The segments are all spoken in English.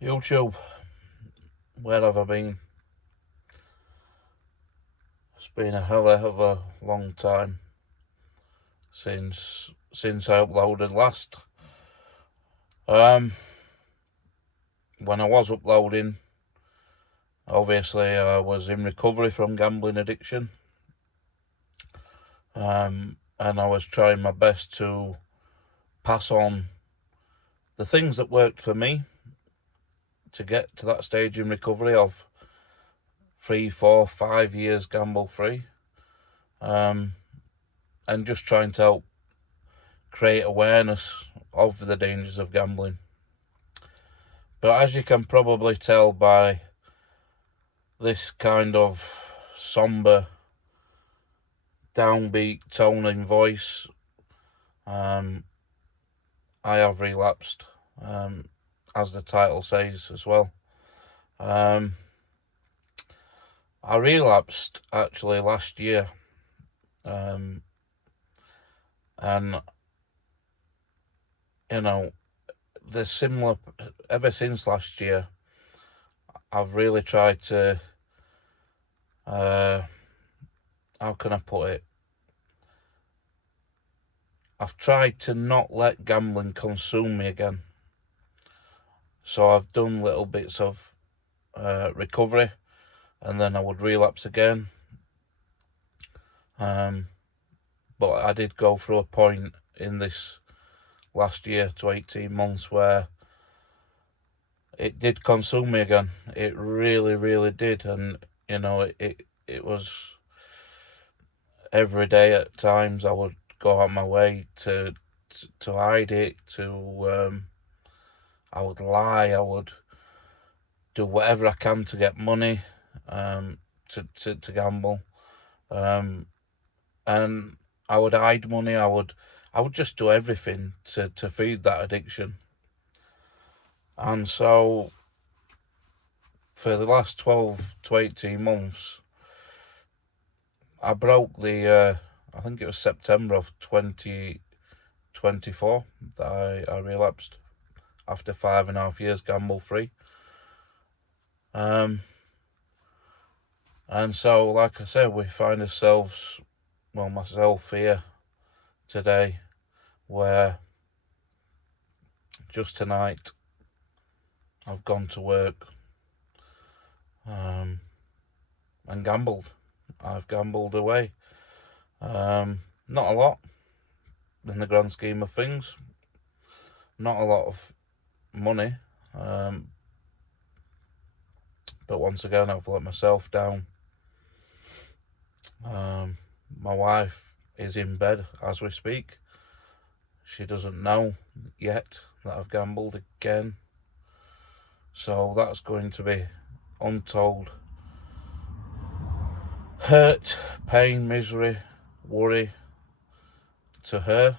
YouTube, where have I been? It's been a hell of a long time since I uploaded last. When I was uploading, obviously I was in recovery from gambling addiction, and I was trying my best to pass on the things that worked for me to get to that stage in recovery of 3, 4, 5 years gamble free, and just trying to help create awareness of the dangers of gambling. But as you can probably tell by this kind of somber, downbeat tone in voice, I have relapsed, as the title says as well. I relapsed actually last year, and the similar ever since last year. I've really tried to, how can I put it? I've tried to not let gambling consume me again. So I've done little bits of recovery, and then I would relapse again. But I did go through a point in this last year to 18 months where it did consume me again. It really, really did. And, it was every day at times I would go out my way to hide it, I would lie, I would do whatever I can to get money, to gamble, and I would hide money. I would just do everything to feed that addiction. And so for the last 12 to 18 months, I broke the, I think it was September of 2024 that I relapsed after 5.5 years gamble free. And so, like I said, we find ourselves, well, myself here today, where just tonight I've gone to work, and gambled. I've gambled away. Not a lot in the grand scheme of things. Not a lot of money. But once again, I've let myself down. My wife is in bed as we speak. She doesn't know yet that I've gambled again. So that's going to be untold hurt, pain, misery, worry to her.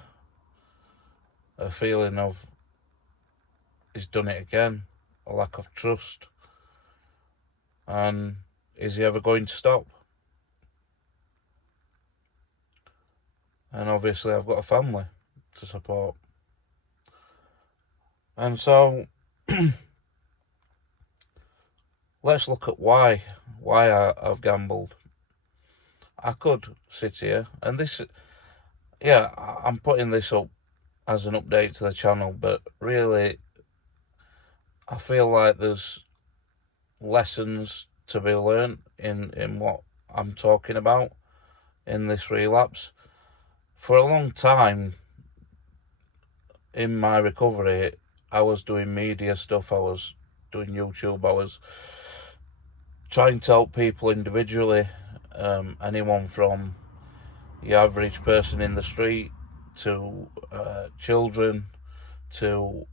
A feeling of he's done it again, a lack of trust. And is he ever going to stop? And obviously I've got a family to support. And so let's look at why I've gambled. I could sit here and I'm putting this up as an update to the channel, but really I feel like there's lessons to be learned in what I'm talking about in this relapse. For a long time in my recovery, I was doing media stuff, I was doing YouTube, I was trying to help people individually, anyone from the average person in the street to children to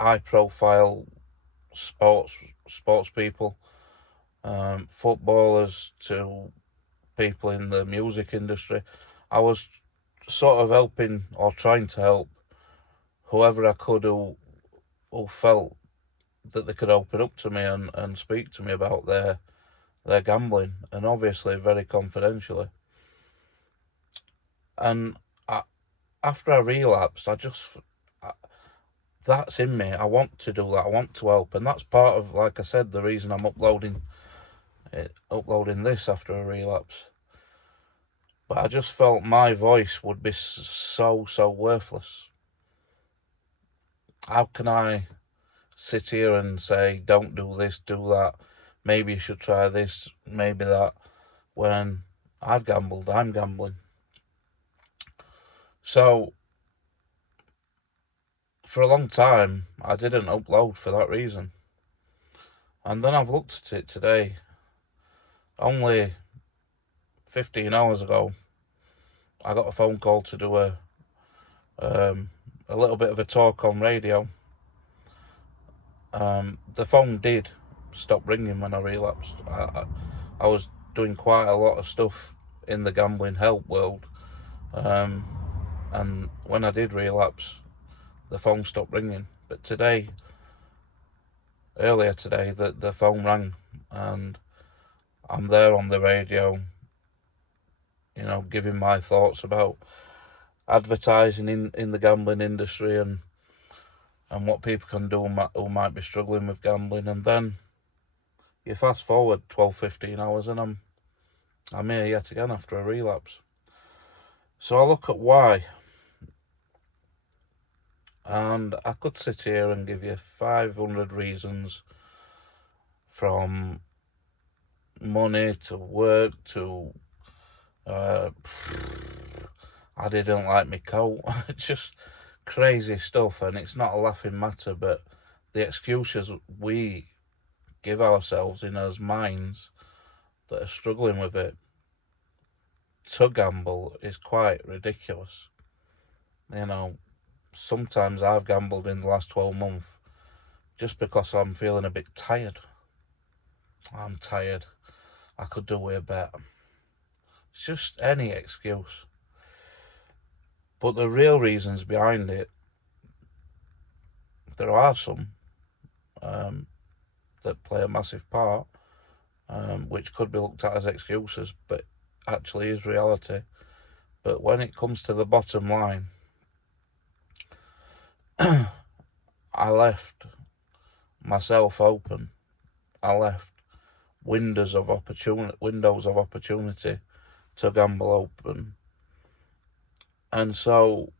high profile sports people, footballers to people in the music industry. I was sort of helping or trying to help whoever I could who felt that they could open up to me and speak to me about their gambling, and obviously very confidentially. And after I relapsed, that's in me. I want to do that. I want to help, and that's part of, like I said, the reason I'm uploading this after a relapse. But I just felt my voice would be so worthless. How can I sit here and say, don't do this, do that, maybe you should try this, maybe that, when I've gambled, I'm gambling. So for a long time, I didn't upload for that reason. And then I've looked at it today. Only 15 hours ago, I got a phone call to do a little bit of a talk on radio. The phone did stop ringing when I relapsed. I was doing quite a lot of stuff in the gambling help world, and when I did relapse, the phone stopped ringing. But earlier today, the phone rang, and I'm there on the radio, giving my thoughts about advertising in the gambling industry and what people can do who might be struggling with gambling. And then you fast forward 12-15 hours and I'm here yet again after a relapse. So I look at why, and I could sit here and give you 500 reasons, from money to work to I didn't like my coat. Just crazy stuff, and it's not a laughing matter, but the excuses we give ourselves in our minds that are struggling with it to gamble is quite ridiculous. Sometimes I've gambled in the last 12 months just because I'm feeling a bit tired. I'm tired. I could do way better. It's just any excuse. But the real reasons behind it, there are some that play a massive part, which could be looked at as excuses, but actually is reality. But when it comes to the bottom line, I left myself open. I left windows of opportunity to gamble open. And so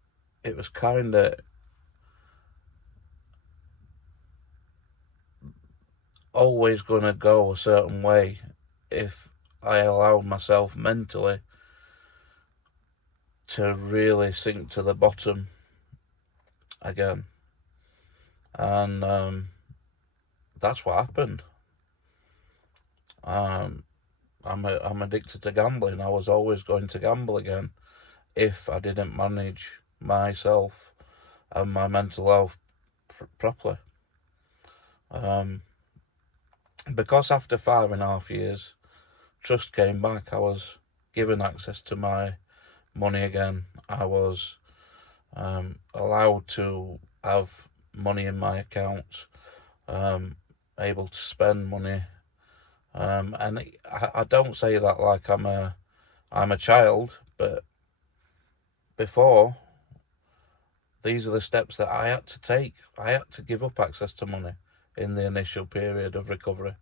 it was kind of always going to go a certain way if I allowed myself mentally to really sink to the bottom again. And that's what happened. I'm addicted to gambling. I was always going to gamble again if I didn't manage myself and my mental health properly. Because after 5.5 years, trust came back. I was given access to my money again. I was allowed to have money in my accounts, able to spend money. And I don't say that like I'm a child, but before, these are the steps that I had to take. I had to give up access to money in the initial period of recovery.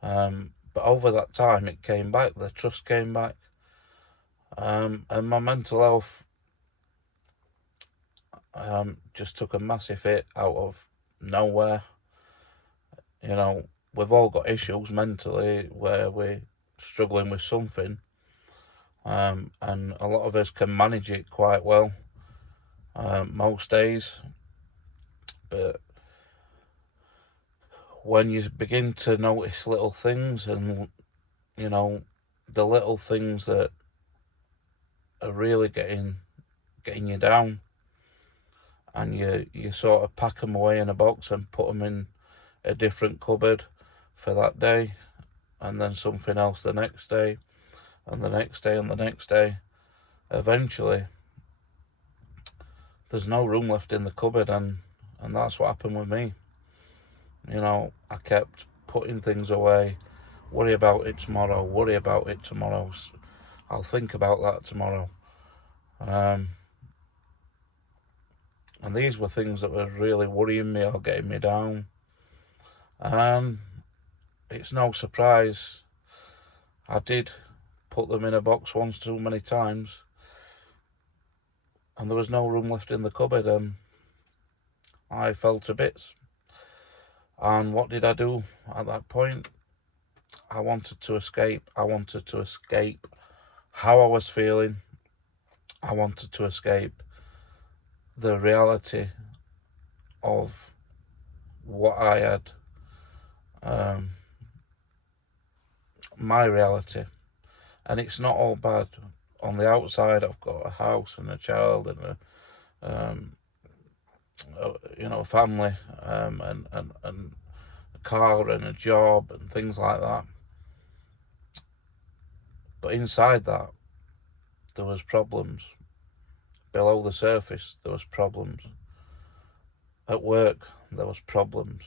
But over that time, it came back. The trust came back. And my mental health just took a massive hit out of nowhere. We've all got issues mentally where we're struggling with something. And a lot of us can manage it quite well most days. But when you begin to notice little things, and the little things that are really getting you down, and you sort of pack them away in a box and put them in a different cupboard for that day, and then something else the next day, and the next day, and the next day, eventually there's no room left in the cupboard, and that's what happened with me. I kept putting things away, worry about it tomorrow, I'll think about that tomorrow. And And these were things that were really worrying me or getting me down. And it's no surprise I did put them in a box once too many times, and there was no room left in the cupboard, and I fell to bits. And what did I do at that point? I wanted to escape. I wanted to escape how I was feeling. I wanted to escape the reality of what I had, my reality. And it's not all bad. On the outside, I've got a house and a child and a family, and a car and a job and things like that. But inside that, there was problems. Below the surface, there was problems. At work, there was problems.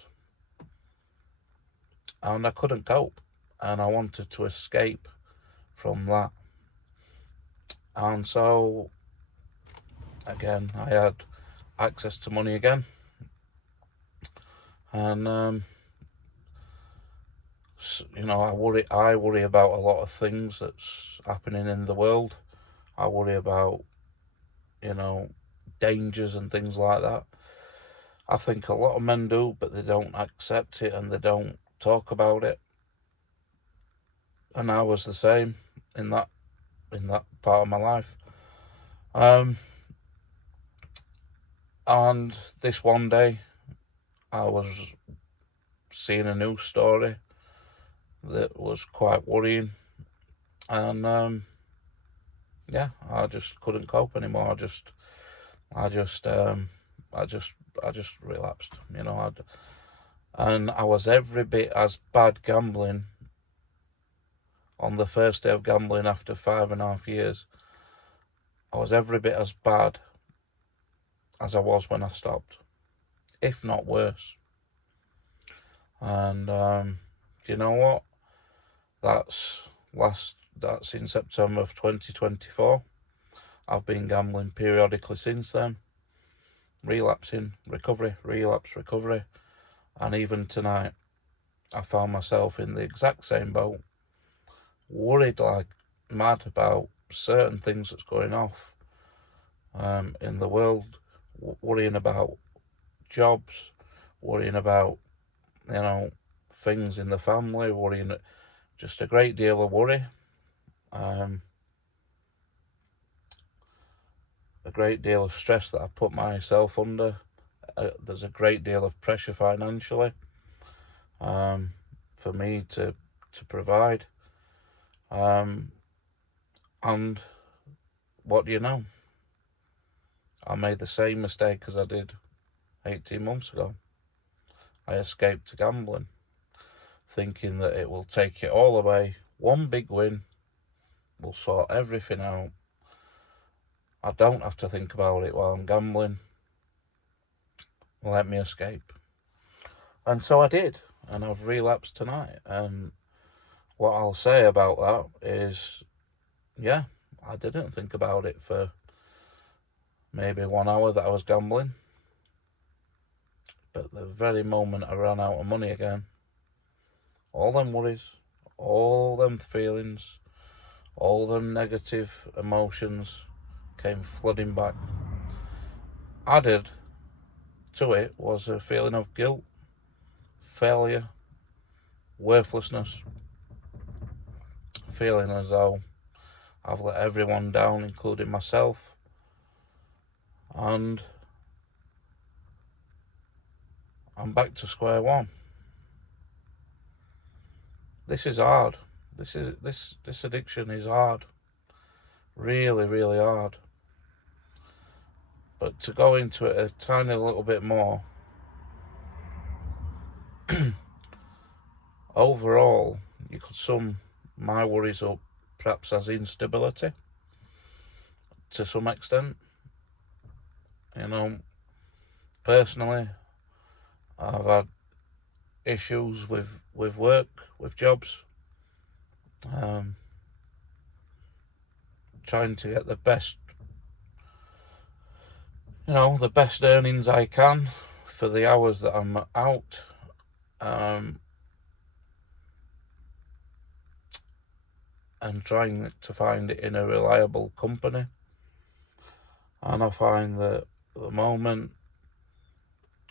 And I couldn't cope. And I wanted to escape from that. And so, again, I had access to money again. And, I worry about a lot of things that's happening in the world. I worry about, dangers and things like that. I think a lot of men do, but they don't accept it and they don't talk about it. And I was the same in that part of my life. And this one day, I was seeing a news story that was quite worrying, and I just couldn't cope anymore. I just relapsed, and I was every bit as bad gambling on the first day of gambling after 5.5 years. I was every bit as bad as I was when I stopped, if not worse. And do you know what? That's in September of 2024. I've been gambling periodically since then, relapsing, recovery, relapse, recovery, and even tonight I found myself in the exact same boat, worried like mad about certain things that's going off in the world, worrying about jobs, worrying about things in the family, worrying, just a great deal of worry, a great deal of stress that I put myself under. There's a great deal of pressure financially for me to provide, and what do you know? I made the same mistake as I did 18 months ago. I escaped to gambling, thinking that it will take it all away. One big win will sort everything out. I don't have to think about it while I'm gambling. Let me escape. And so I did, and I've relapsed tonight. And what I'll say about that is, I didn't think about it for maybe 1 hour that I was gambling. But the very moment I ran out of money again, all them worries, all them feelings, all them negative emotions came flooding back. Added to it was a feeling of guilt, failure, worthlessness, feeling as though I've let everyone down, including myself. And I'm back to square one. This is hard. This addiction is hard. Really, really hard. But to go into it a tiny little bit more, overall, you could sum my worries up perhaps as instability to some extent. Personally, I've had issues with work, with jobs, trying to get the best the best earnings I can for the hours that I'm out. And trying to find it in a reliable company. And I find that at the moment,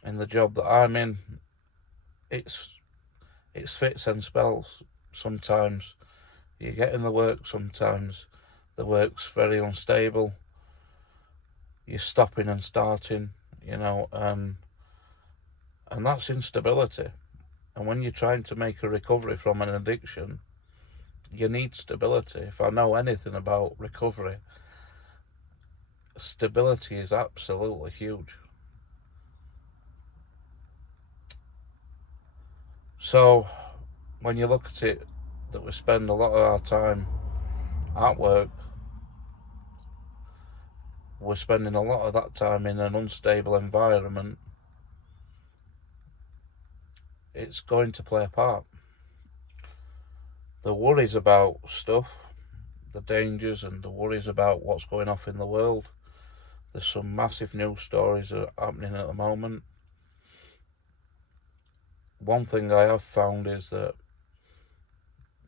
in the job that I'm in, it's fits and spells. Sometimes you get in the work, sometimes the work's very unstable. You're stopping and starting, and that's instability. And when you're trying to make a recovery from an addiction, you need stability. If I know anything about recovery, stability is absolutely huge. So when you look at it, that we spend a lot of our time at work, we're spending a lot of that time in an unstable environment, it's going to play a part. The worries about stuff, the dangers and the worries about what's going on in the world, there's some massive news stories that are happening at the moment. One thing I have found is that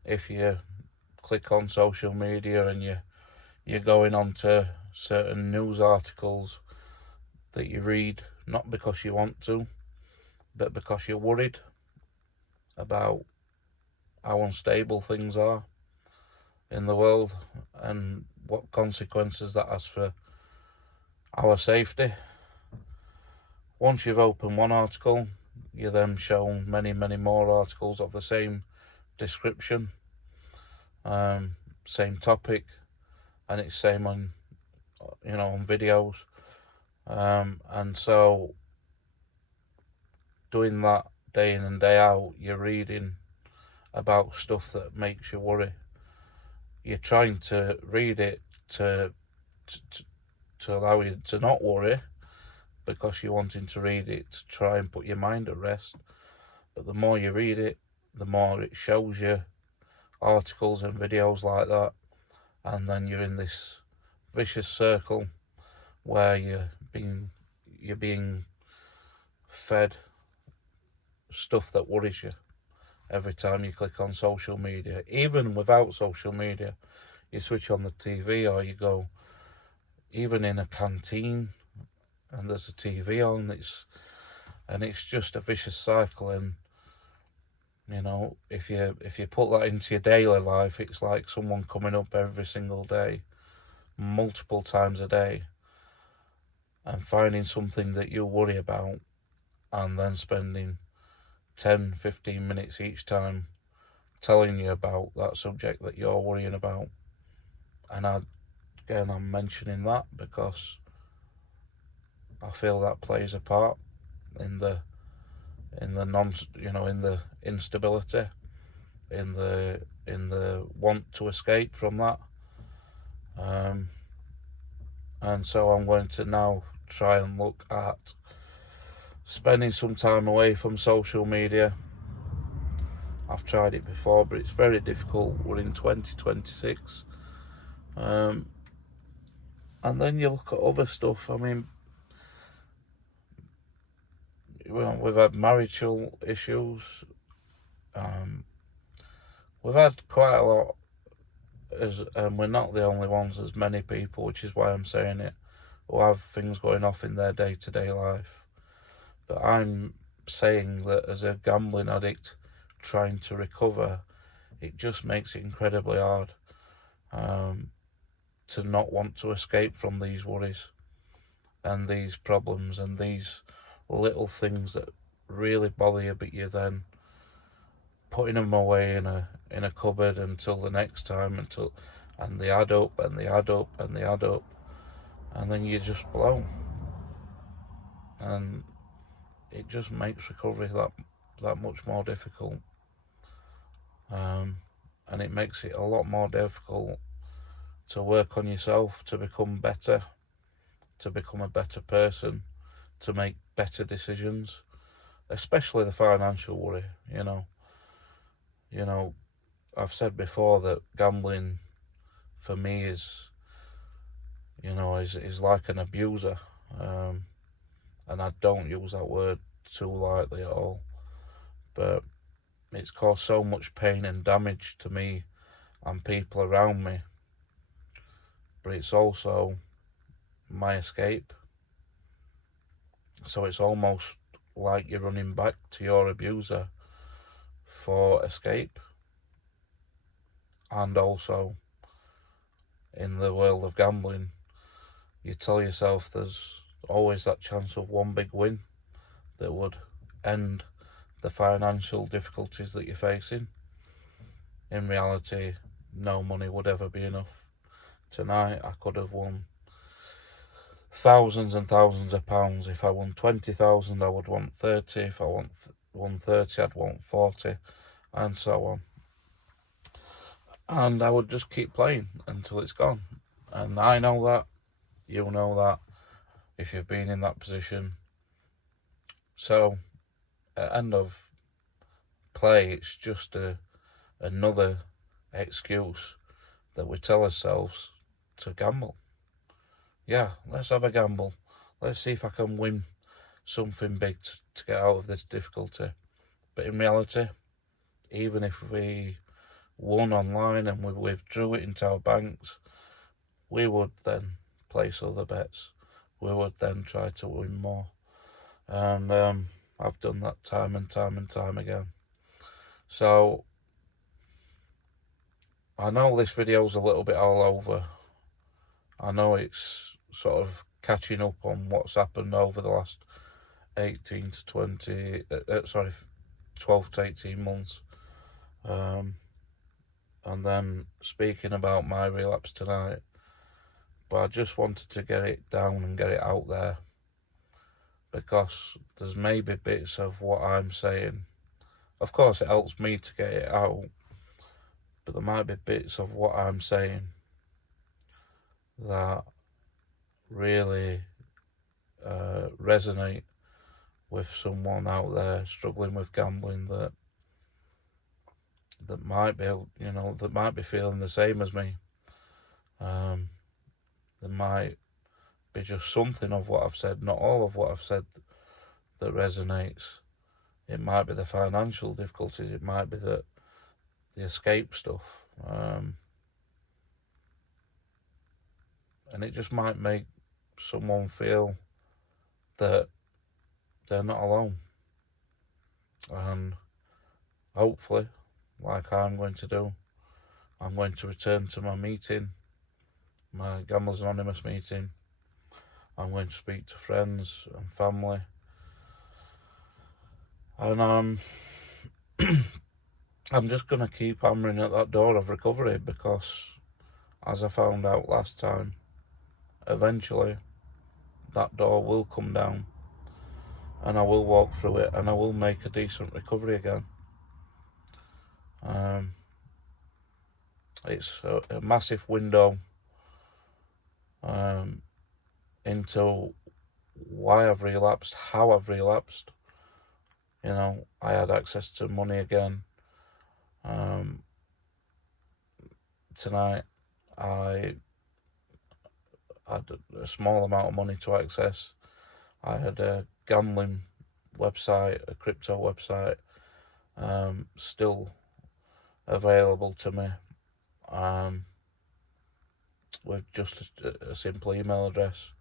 if you click on social media and you're going on to certain news articles that you read, not because you want to, but because you're worried about how unstable things are in the world and what consequences that has for our safety. Once you've opened one article, you're then shown many, many more articles of the same description, same topic, and it's same on videos, and so doing that day in and day out, you're reading about stuff that makes you worry. You're trying to read it to allow you to not worry, because you're wanting to read it to try and put your mind at rest. But the more you read it, the more it shows you articles and videos like that, and then you're in this vicious circle where you're being fed stuff that worries you every time you click on social media. Even without social media, you switch on the TV or you go even in a canteen and there's a TV on, it's just a vicious cycle. And if you put that into your daily life, it's like someone coming up every single day, multiple times a day, and finding something that you worry about, and then spending 10-15 minutes each time telling you about that subject that you're worrying about. And I'm mentioning that because I feel that plays a part in the in the instability, in the want to escape from that. And so I'm going to now try and look at spending some time away from social media. I've tried it before, but it's very difficult. We're in 2026. And then you look at other stuff. I mean, we've had marital issues. We've had quite a lot, and we're not the only ones. There's many people, which is why I'm saying it, who have things going off in their day-to-day life. But I'm saying that as a gambling addict trying to recover, it just makes it incredibly hard to not want to escape from these worries and these problems and these little things that really bother you, but you're then putting them away in a cupboard until the next time, and they add up and they add up and they add up, and then you just blow, and it just makes recovery that much more difficult. And it makes it a lot more difficult to work on yourself, to become better, to become a better person, to make better decisions, especially the financial worry. I've said before that gambling for me is like an abuser. And I don't use that word too lightly at all, but it's caused so much pain and damage to me and people around me. But it's also my escape. So it's almost like you're running back to your abuser for escape. And also, in the world of gambling, you tell yourself there's always that chance of one big win that would end the financial difficulties that you're facing. In reality, no money would ever be enough. Tonight, I could have won thousands and thousands of pounds. If I won 20,000, I would want 30. If I won 30, I'd want 40, and so on. And I would just keep playing until it's gone. And I know that, you know that, if you've been in that position. So, at end of play, it's just another excuse that we tell ourselves to gamble. Yeah, let's have a gamble. Let's see if I can win something big to get out of this difficulty. But in reality, even if we won online and we withdrew it into our banks, we would then place other bets. We would then try to win more. And I've done that time and time and time again. So I know this video's a little bit all over. I know it's sort of catching up on what's happened over the last 12 to 18 months. And then speaking about my relapse tonight. But I just wanted to get it down and get it out there, because there's maybe bits of what I'm saying. Of course, it helps me to get it out, but there might be bits of what I'm saying that really resonate with someone out there struggling with gambling, that might be, that might be feeling the same as me. There might be just something of what I've said, not all of what I've said, that resonates. It might be the financial difficulties, it might be the escape stuff, and it just might make someone feel that they're not alone. And hopefully, like I'm going to do, I'm going to return to my meeting, my Gamblers Anonymous meeting. I'm going to speak to friends and family, and I'm just going to keep hammering at that door of recovery, because, as I found out last time, eventually that door will come down and I will walk through it and I will make a decent recovery again. It's a massive window into why I've relapsed, how I've relapsed. I had access to money again. Tonight I had a small amount of money to access. I had a gambling website, a crypto website, still available to me, with just a simple email address.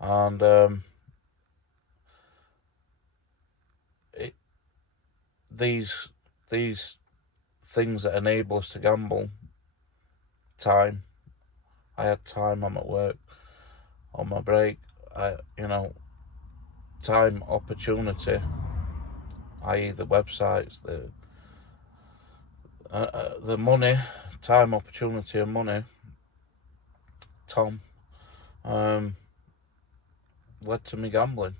And these things that enable us to gamble, time. I had time. I'm at work, on my break. Time, opportunity, i.e. the websites, the money, time, opportunity, and money. Tom, led to me gambling,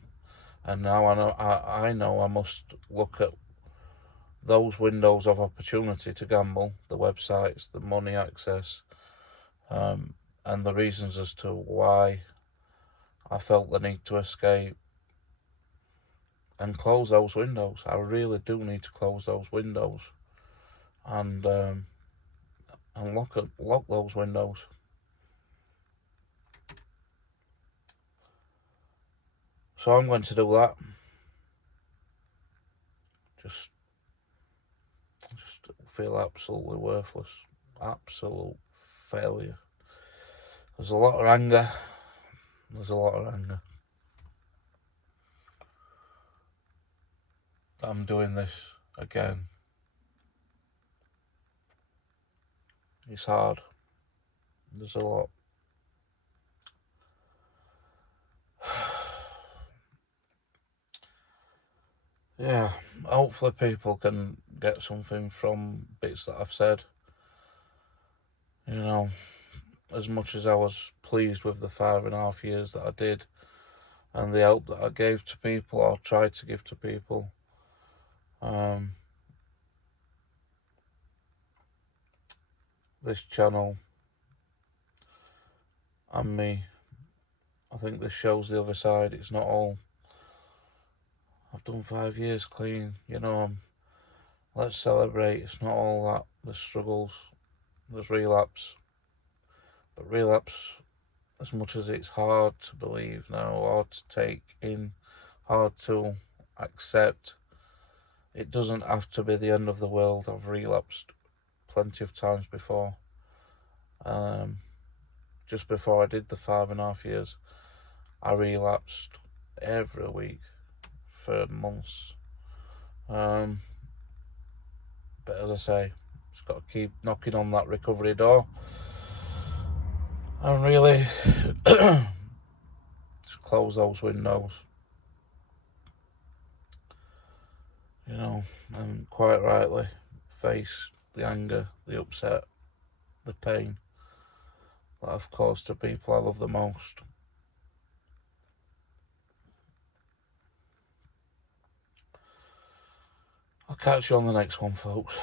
and now I know I must look at those windows of opportunity to gamble, the websites, the money access, and the reasons as to why I felt the need to escape, and close those windows. I really do need to close those windows, and lock those windows. So I'm going to do that. Just feel absolutely worthless. Absolute failure. There's a lot of anger. I'm doing this again. It's hard. There's a lot. Yeah, hopefully people can get something from bits that I've said. You know, as much as I was pleased with the 5.5 years that I did and the help that I gave to people or tried to give to people, this channel and me, I think this shows the other side. It's not all, I've done 5 years clean, let's celebrate. It's not all that. There's struggles, there's relapse. But relapse, as much as it's hard to believe now, hard to take in, hard to accept, it doesn't have to be the end of the world. I've relapsed plenty of times before. Just before I did the 5.5 years, I relapsed every week for months. But as I say, just got to keep knocking on that recovery door and really just close those windows, and quite rightly face the anger, the upset, the pain that I've caused to people I love the most. I'll catch you on the next one, folks.